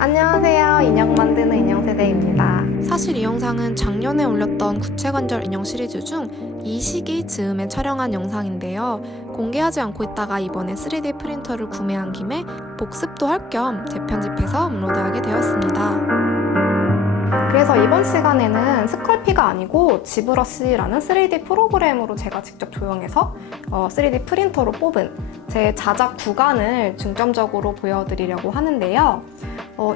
안녕하세요. 인형 만드는 인형세대입니다. 사실 이 영상은 작년에 올렸던 구체관절 인형 시리즈 중 이 시기 즈음에 촬영한 영상인데요. 공개하지 않고 있다가 이번에 3D 프린터를 구매한 김에 복습도 할 겸 재편집해서 업로드하게 되었습니다. 그래서 이번 시간에는 스컬피가 아니고 지브러시라는 3D 프로그램으로 제가 직접 조형해서 3D 프린터로 뽑은 제 자작 구간을 중점적으로 보여드리려고 하는데요.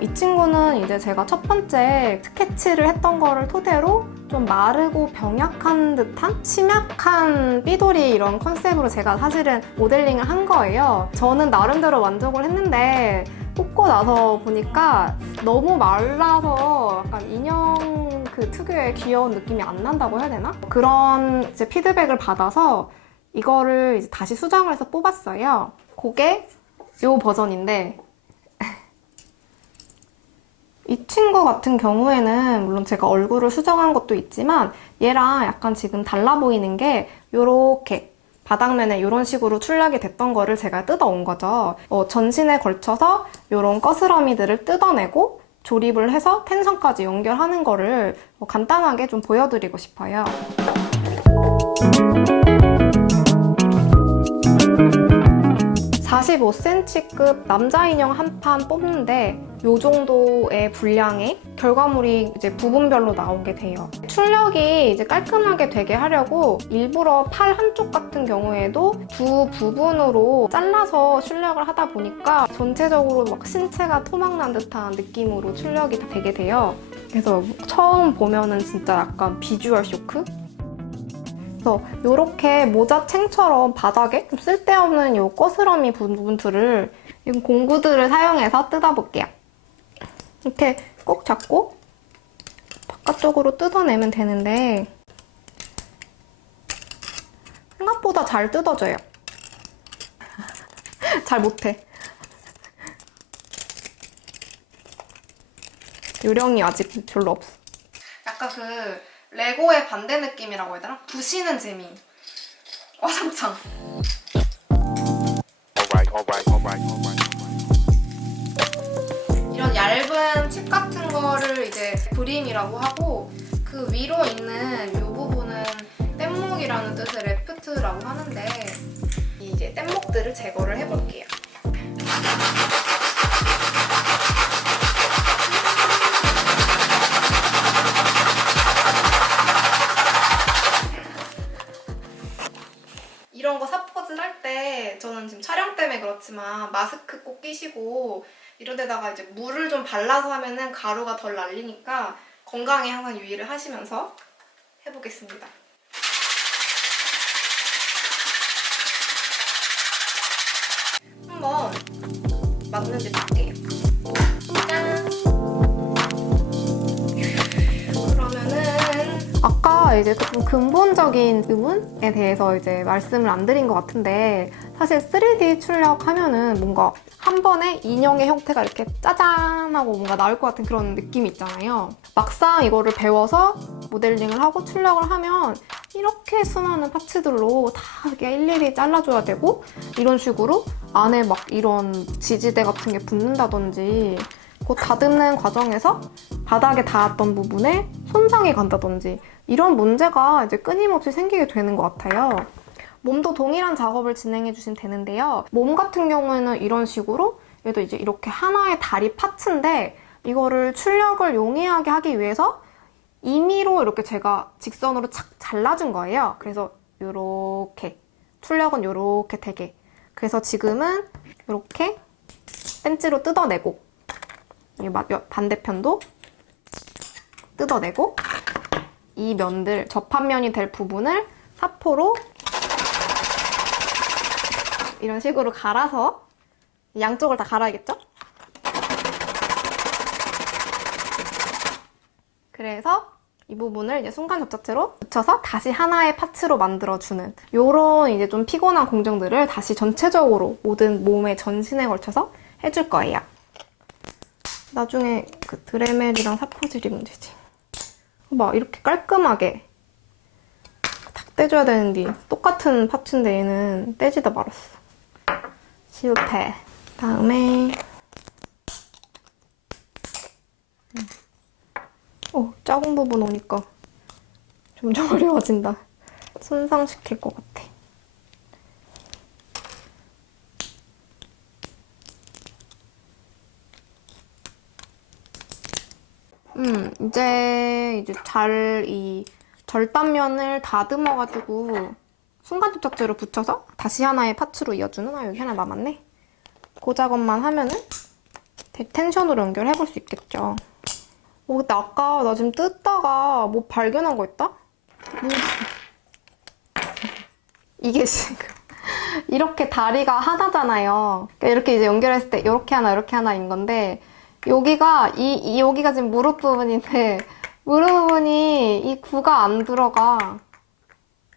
이 친구는 이제 제가 첫 번째 스케치를 했던 거를 토대로 좀 마르고 병약한 듯한 심약한 삐돌이 이런 컨셉으로 제가 사실은 모델링을 한 거예요. 저는 나름대로 만족을 했는데 뽑고 나서 보니까 너무 말라서 약간 인형 그 특유의 귀여운 느낌이 안 난다고 해야 되나? 그런 이제 피드백을 받아서 이거를 이제 다시 수정을 해서 뽑았어요. 그게 이 버전인데 이 친구 같은 경우에는 물론 제가 얼굴을 수정한 것도 있지만 얘랑 약간 지금 달라 보이는 게 요렇게 바닥면에 이런 식으로 출력이 됐던 거를 제가 뜯어온 거죠. 전신에 걸쳐서 이런 거스러미들을 뜯어내고 조립을 해서 텐션까지 연결하는 거를 간단하게 좀 보여드리고 싶어요. 45cm급 남자 인형 한 판 뽑는데 이 정도의 분량의 결과물이 이제 부분별로 나오게 돼요. 출력이 이제 깔끔하게 되게 하려고 일부러 팔 한쪽 같은 경우에도 두 부분으로 잘라서 출력을 하다 보니까 전체적으로 막 신체가 토막난 듯한 느낌으로 출력이 다 되게 돼요. 그래서 처음 보면은 진짜 약간 비주얼 쇼크? 그래서 이렇게 모자챙처럼 바닥에 좀 쓸데없는 요 거스러미 부분들을 이 공구들을 사용해서 뜯어볼게요. 이렇게 꼭 잡고 바깥쪽으로 뜯어내면 되는데 생각보다 잘 뜯어져요. 잘 못해. 요령이 아직 별로 없어. 약간 그 레고의 반대 느낌이라고 해야 되나? 부시는 재미. 와장창. 이런 얇은 칩 같은 거를 이제 브림이라고 하고 그 위로 있는 이 부분은 뗏목이라는 뜻의 레프트라고 하는데 이제 뗏목들을 제거를 해볼게요. 이런 거 사포질 할 때 저는 지금 촬영 때문에 그렇지만 마스크 꼭 끼시고 이런 데다가 이제 물을 좀 발라서 하면은 가루가 덜 날리니까 건강에 항상 유의를 하시면서 해보겠습니다. 한번 맞는지 볼게요. 짠! 아까 이제 좀 근본적인 부분에 대해서 이제 말씀을 안 드린 것 같은데 사실 3D 출력하면은 뭔가 한 번에 인형의 형태가 이렇게 짜잔 하고 뭔가 나올 것 같은 그런 느낌이 있잖아요. 막상 이거를 배워서 모델링을 하고 출력을 하면 이렇게 수많은 파츠들로 다 이렇게 일일이 잘라줘야 되고 이런 식으로 안에 막 이런 지지대 같은 게 붙는다든지 그 다듬는 과정에서 바닥에 닿았던 부분에 손상이 간다든지 이런 문제가 이제 끊임없이 생기게 되는 것 같아요. 몸도 동일한 작업을 진행해 주시면 되는데요. 몸 같은 경우에는 이런 식으로 얘도 이제 이렇게 하나의 다리 파츠인데 이거를 출력을 용이하게 하기 위해서 임의로 이렇게 제가 직선으로 착 잘라준 거예요. 그래서 이렇게 출력은 이렇게 되게 그래서 지금은 이렇게 펜치로 뜯어내고 반대편도 뜯어내고 이 면들, 접합면이 될 부분을 사포로 이런 식으로 갈아서 양쪽을 다 갈아야겠죠? 그래서 이 부분을 이제 순간 접착제로 붙여서 다시 하나의 파츠로 만들어주는 요런 이제 좀 피곤한 공정들을 다시 전체적으로 모든 몸의 전신에 걸쳐서 해줄 거예요. 나중에 그 드레멜이랑 사포질이면 되지. 막 이렇게 깔끔하게 탁 떼줘야 되는데 똑같은 파츠인데 얘는 떼지다 말았어. 실패. 다음에 작은 부분 오니까 점점 어려워진다. 손상시킬 것 같아. 이제 잘 이 절단면을 다듬어가지고 순간접착제로 붙여서 다시 하나의 파츠로 이어주는, 여기 하나 남았네. 그 작업만 하면은 텐션으로 연결해볼 수 있겠죠. 근데 아까 나 지금 뜯다가 뭐 발견한 거 있다? 이게 지금 이렇게 다리가 하나잖아요. 그러니까 이렇게 이제 연결했을 때 이렇게 하나인 건데, 여기가 여기가 지금 무릎 부분인데 무릎 부분이 이 구가 안 들어가.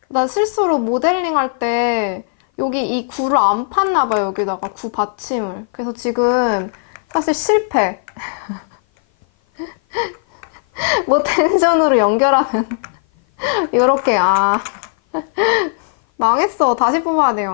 나 실수로 모델링 할 때 여기 이 구를 안 팠나 봐요. 여기다가 구 받침을. 그래서 지금 사실 실패. 뭐 텐션으로 연결하면 이렇게 망했어. 다시 뽑아야 돼요.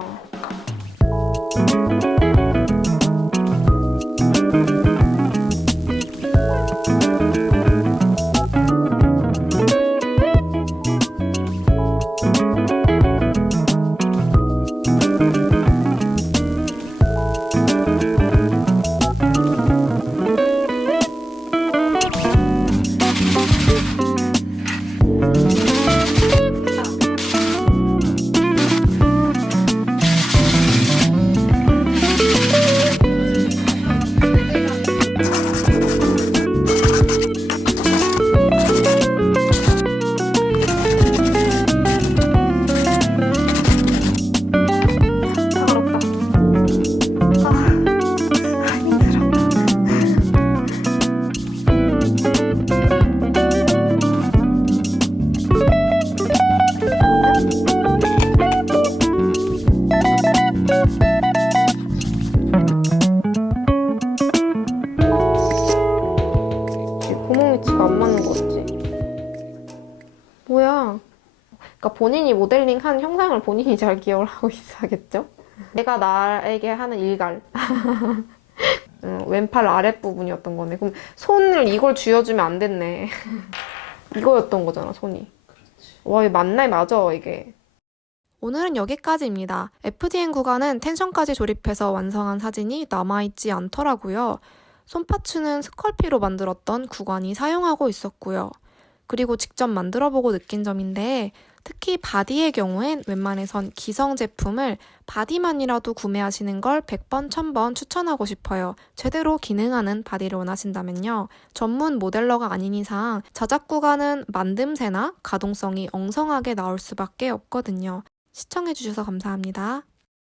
구멍 위치가 안 맞는 거 같지? 뭐야? 그러니까 본인이 모델링한 형상을 본인이 잘 기억을 하고 있어야겠죠? 내가 나에게 하는 일갈. 왼팔 아랫부분이었던 거네. 그럼 손을 이걸 쥐어주면 안 됐네. 이거였던 거잖아, 손이. 와, 이거 맞나? 맞아, 이게. 오늘은 여기까지입니다. FDM 구간은 텐션까지 조립해서 완성한 사진이 남아있지 않더라고요. 손파츠는 스컬피로 만들었던 구간이 사용하고 있었고요. 그리고 직접 만들어보고 느낀 점인데, 특히 바디의 경우엔 웬만해선 기성 제품을 바디만이라도 구매하시는 걸 100번, 1000번 추천하고 싶어요. 제대로 기능하는 바디를 원하신다면요. 전문 모델러가 아닌 이상 자작 구간은 만듦새나 가동성이 엉성하게 나올 수밖에 없거든요. 시청해주셔서 감사합니다.